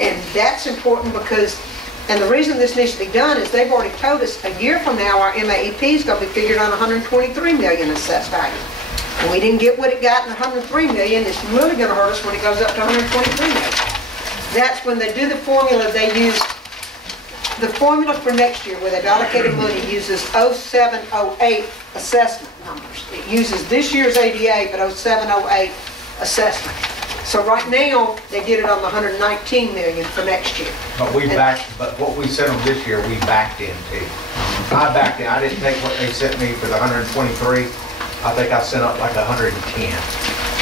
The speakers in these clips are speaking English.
And that's important because, and the reason this needs to be done is they've already told us a year from now our MAEP is going to be figured on 123 million assessed value. And we didn't get what it got in 103 million. It's really going to hurt us when it goes up to 123 million. That's when they do the formula. They use the formula for next year where they've allocated money uses 0708 assessment numbers. It uses this year's ADA, but 0708 assessment. So right now, they did it on the 119 million for next year. But but what we sent them this year, we backed into. I backed in. I didn't take what they sent me for the 123. I think I sent up like 110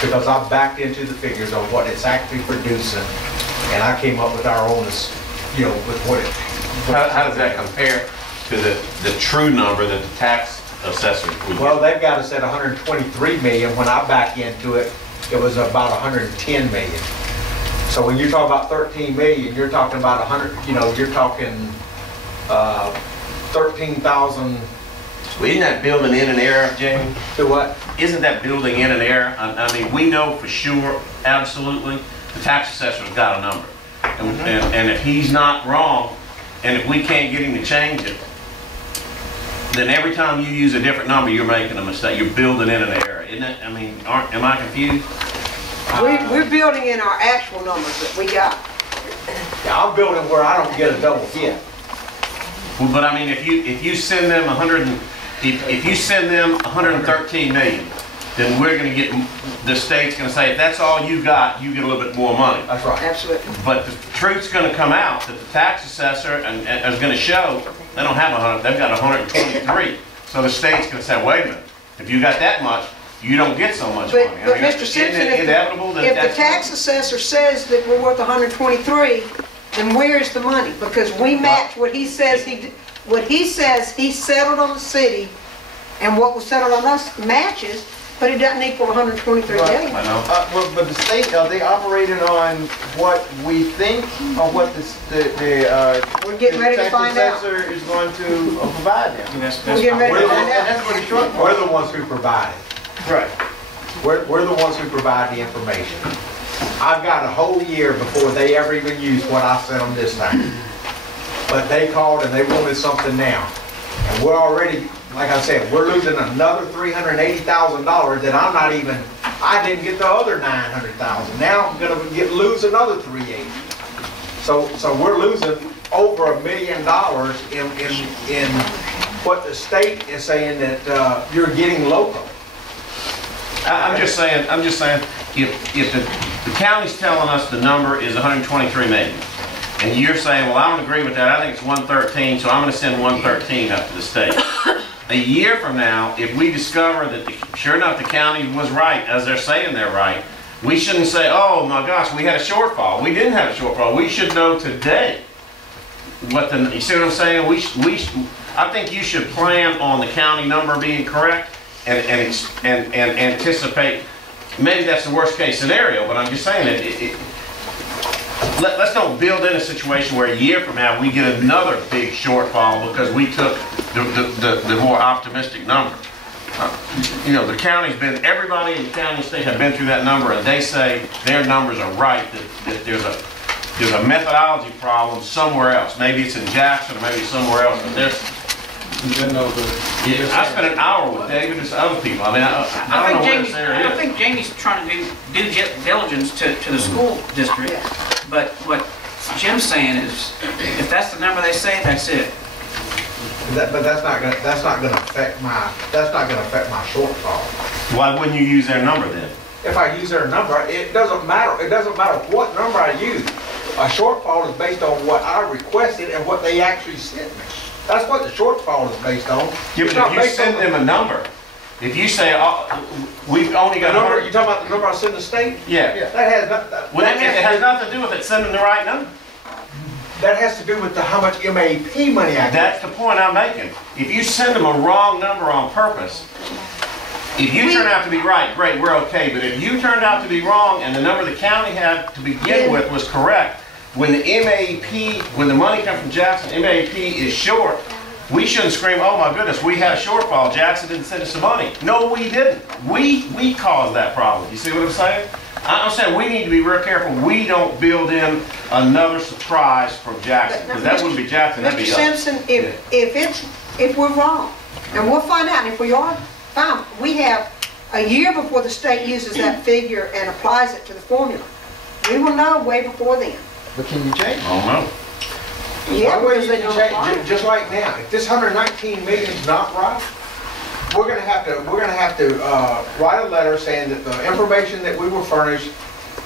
because I backed into the figures on what it's actually producing, and I came up with our own, you know, with what it. How does that compare to the true number that the tax assessor would Well, get? they've got us at 123 million. When I back into it, it was about 110 million. So when you talk about 13 million, you're talking about 100. You know, you're talking 13,000. Well, isn't that building in an error, Jamie? To what? Isn't that building in an error? I mean, we know for sure, absolutely, the tax assessor's got a number. And if he's not wrong, and if we can't get him to change it, then every time you use a different number, you're making a mistake. You're building in an error, isn't it? I mean, am I confused? We're building in our actual numbers that we got. Yeah, I'm building where I don't get a double hit. Well, but I mean, if you send them if you send them 113 million, then we're going to get, the state's going to say, if that's all you got, you get a little bit more money. That's right. Absolutely. But the truth's going to come out that the tax assessor is going to show they don't have 100, they've got 123. So the state's going to say, wait a minute, if you got that much, you don't get so much money. But Mr. Simpson, if the tax assessor says that we're worth 123, then where is the money? Because we match what he says he settled on the city, and what was settled on us matches, but it doesn't equal 123 million. I know. Well, but the state, are they operating on what we think, or what We're getting ready to find out. The tax assessor is going to provide them? We're getting ready to find And out. that's what the short We're the ones who provide it. Right. We're the ones who provide the information. I've got a whole year before they ever even use what I sent them this time. But they called and they wanted something now. And we're already, like I said, we're losing another $380,000 that I'm not even, I didn't get the other $900,000. Now I'm gonna lose another $380,000. So we're losing over $1 million in what the state is saying that you're getting local. I'm just saying, if the county's telling us the number is 123 million, and you're saying, well, I don't agree with that, I think it's 113, so I'm going to send 113 up to the state. A year from now, if we discover that, sure enough, the county was right, as they're saying they're right, we shouldn't say, oh my gosh, we had a shortfall. We didn't have a shortfall. We should know today what you see what I'm saying? I think you should plan on the county number being correct and anticipate. Maybe that's the worst case scenario, but I'm just saying let's don't build in a situation where a year from now we get another big shortfall because we took the more optimistic number. You know, the county's been, everybody in the county and state have been through that number, and they say their numbers are right, that there's a methodology problem somewhere else. Maybe it's in Jackson, maybe somewhere else, but there's, I spent an hour with David and some other people. I mean, I don't know where this area is. I think Jamie's trying to do diligence to the school district, but what Jim's saying is, if that's the number they say, that's it. But that's not going to affect my shortfall. Why wouldn't you use their number then? If I use their number, it doesn't matter. It doesn't matter what number I use. A shortfall is based on what I requested and what they actually sent me. That's what the shortfall is based on. Yeah, but if you send them a number, if you say, we've only got... You talking about the number I send the state? Yeah. That has nothing... Well, it has nothing to do with it sending the right number. That has to do with how much MAP money I get. That's the point I'm making. If you send them a wrong number on purpose, if you turn out to be right, great, we're okay. But if you turned out to be wrong and the number the county had to begin with was correct, when the MAP, when the money comes from Jackson, MAP is short, we shouldn't scream, oh my goodness, we had a shortfall. Jackson didn't send us the money. No, we didn't. We caused that problem. You see what I'm saying? I'm saying we need to be real careful. We don't build in another surprise from Jackson, because that wouldn't be Jackson, that'd be Mr. us. Simpson, if we're wrong, and we'll find out, and if we are, fine, we have a year before the state uses that figure and applies it to the formula. We will know way before then. But can you change it? I don't know. Yeah, One way because you they can don't change- apply it. Just like now, if this 119 million is not right, we're gonna have to write a letter saying that the information that we were furnished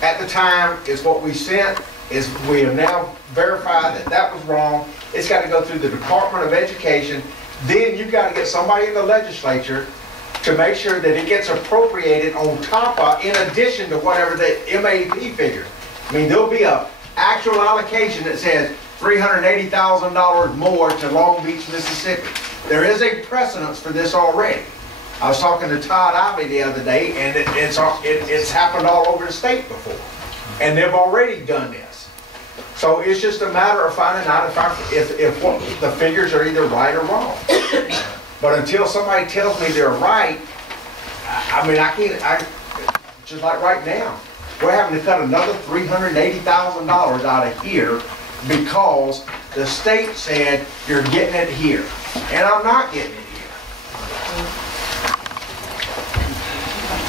at the time is what we sent, is we have now verified that that was wrong. It's got to go through the Department of Education. Then you've got to get somebody in the legislature to make sure that it gets appropriated on top of, in addition to whatever the MAP figure. I mean, there'll be a actual allocation that says $380,000 more to Long Beach, Mississippi. There is a precedence for this already. I was talking to Todd Ivey the other day, and it's happened all over the state before. And they've already done this. So it's just a matter of finding out if what the figures are either right or wrong. But until somebody tells me they're right, I mean, just like right now, we're having to cut another $380,000 out of here because the state said you're getting it here. And I'm not getting it here.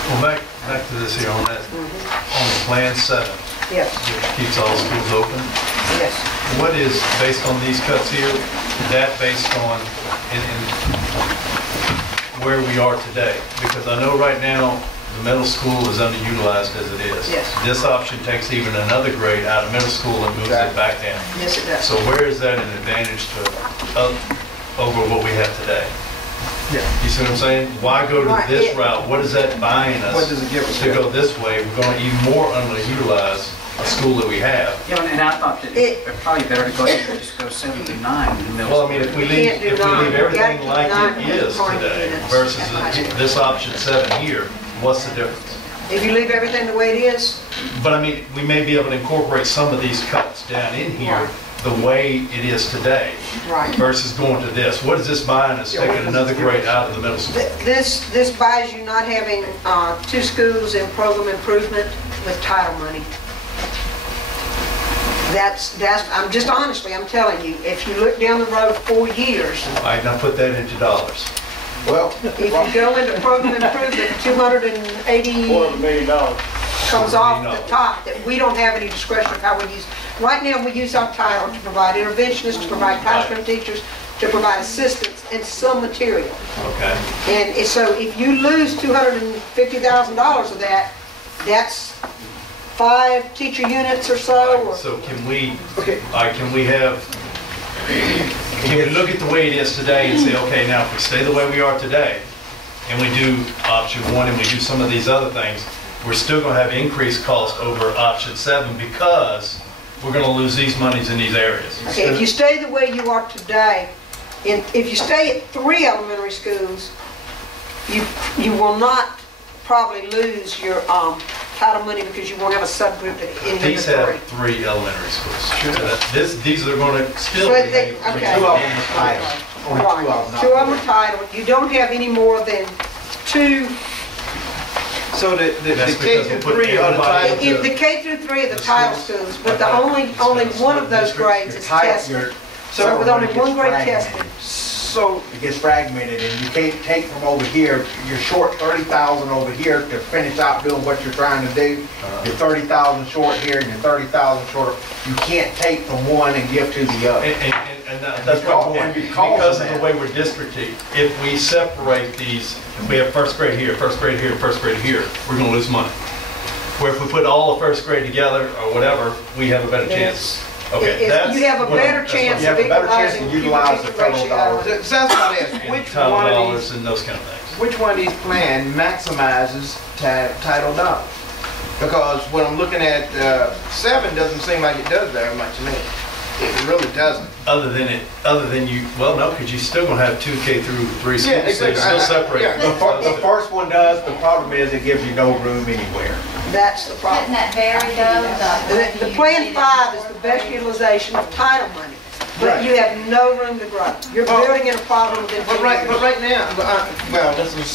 Well, back to this here on that, on Plan 7, Yes, which keeps all schools open. yes. What is, based on these cuts here, that based on where we are today? Because I know right now, the middle school is underutilized as it is. Yes. This option takes even another grade out of middle school and moves it back down. Yes, it does. So where is that an advantage over what we have today? Yeah. You see what I'm saying? Why go to Right, this route? What is that buying us? What does it give us? To go this way? We're going to even more underutilize a school that we have. Yeah, and I thought that it's probably better to go ahead and just go 7 to 9 in the middle. Well, I mean, if we leave, can't do nine. everything You like gotta do it nine is point today units. versus this option 7 here, what's the difference? If you leave everything the way it is, But I mean, we may be able to incorporate some of these cuts down in here Right. the way it is today right. versus going to this. What is this buying us, taking another grade out of the middle school? This buys you not having 2 schools in program improvement with title money. I'm just honestly, I'm telling you, if you look down the road 4 years, All right, now put that into dollars. Well, if you go into program improvement, 280 $250 million. comes off the top, that we don't have any discretion of how we use. Right now, we use our title to provide interventionists, to provide classroom teachers, to provide assistants and some material. Okay. And so if you lose $250,000 of that, that's 5 teacher units or so, or So can we, okay. can we look at the way it is today and say, okay, now if we stay the way we are today, and we do option 1 and we do some of these other things, we're still going to have increased cost over option 7 because we're going to lose these monies in these areas. okay, if you stay the way you are today, if you stay at 3 elementary schools, you will not probably lose your title money because you won't have a subgroup in These the have 3. 3 elementary schools. So these are going to still But be. they- okay. 2 of them are title. Only 2 of them Right, not 2 of them are titled. You don't have any more than 2. So the That's K because we'll through put 3 are the everybody title. If the K through 3 are the The title schools. schools, but the only one of those grades Your is title, tested. your So with only settlement one grade gets tested. fragmented. So It gets fragmented, and you can't take from over here. You're short 30,000 over here to finish out doing what you're trying to do. You're 30,000 short here, and you're 30,000 short. You can't take from one and give to the other. And that's my point. Because of the way we're districting, if we separate these, if we have first grade here, first grade here, first grade here, we're going to lose money. Where if we put all of first grade together or whatever, we have a better chance. Okay, that's. You have a better chance You have of a better chance equalizing to utilize the federal ratio. dollars. so that's what I asked. Which Title one of dollars these? and those kind of things. Which one of these plans maximizes title dollars? Because when I'm looking at 7, doesn't seem like it does very much to me. It really doesn't. Other than you, well, no, because you're still going to have 2 K through 3 schools, Yeah, so you exactly. still separate. Yeah. The first one does. The problem is it gives you no room anywhere. That's the Doesn't problem. that vary though? The Plan 5 is the best utilization of title money, but you have no room to grow. You're building in a problem within 2 But years. right now, well, this is